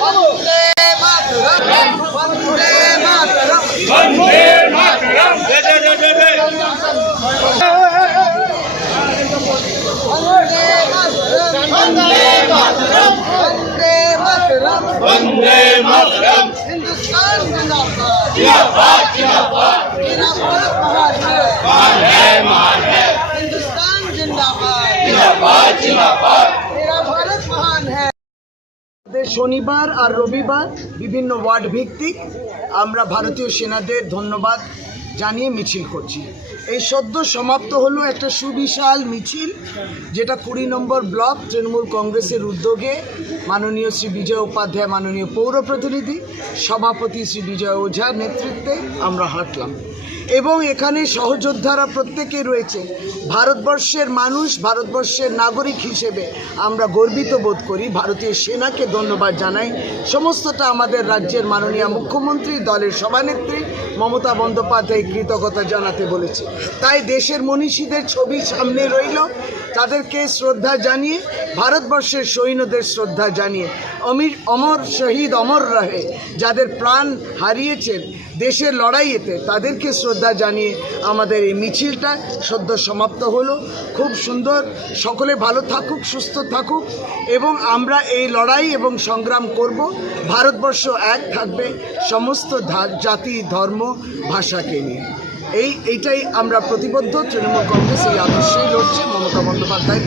বন্দে মাতরম বন্দে মাতরম বন্দে মাতরম বন্দে মাতরম বন্দে শনিবার আর রবিবার বিভিন্ন ওয়ার্ড ভিত্তিক আমরা ভারতীয় সেনাদের ধন্যবাদ জানিয়ে মিছিল করছি। এই সদ্য সমাপ্ত হলো একটা সুবিশাল মিছিল, যেটা কুড়ি নম্বর ব্লক তৃণমূল কংগ্রেসের উদ্যোগে মাননীয় শ্রী বিজয় উপাধ্যায়, মাননীয় পৌর প্রতিনিধি, সভাপতি শ্রী বিজয় ওঝার নেতৃত্বে আমরা হাঁটলাম। এবং এখানে সহযোদ্ধারা প্রত্যেকে রয়েছে। ভারতবর্ষের মানুষ, ভারতবর্ষের নাগরিক হিসেবে আমরা গর্বিত বোধ করি। ভারতীয় সেনাকে ধন্যবাদ জানাই। সমস্তটা আমাদের রাজ্যের মাননীয় মুখ্যমন্ত্রী দলের সভানেত্রী মমতা বন্দ্যোপাধ্যায় কৃতজ্ঞতা জানাতে বলেছে। তাই দেশের মনীষীদের ছবি সামনে রইল। তাদেরকে শ্রদ্ধা জানিয়ে, ভারতবর্ষের সৈন্যদের শ্রদ্ধা জানিয়ে, অমির, অমর শহীদ অমর রহে, যাদের প্রাণ হারিয়েছেন দেশের লড়াইয়েতে, তাদেরকে শ্রদ্ধা জানিয়ে আমাদের এই মিছিলটা সদ্য সমাপ্ত হলো। খুব সুন্দর। সকলে ভালো থাকুক, সুস্থ থাকুক এবং আমরা এই লড়াই এবং সংগ্রাম করব। ভারতবর্ষ এক থাকবে সমস্ত জাতি, ধর্ম, ভাষাকে নিয়ে। এই, এইটাই আমরা প্রতিবদ্ধ। তৃণমূল কংগ্রেস এই আদর্শেই লড়ছে মমতা বন্দ্যোপাধ্যায়।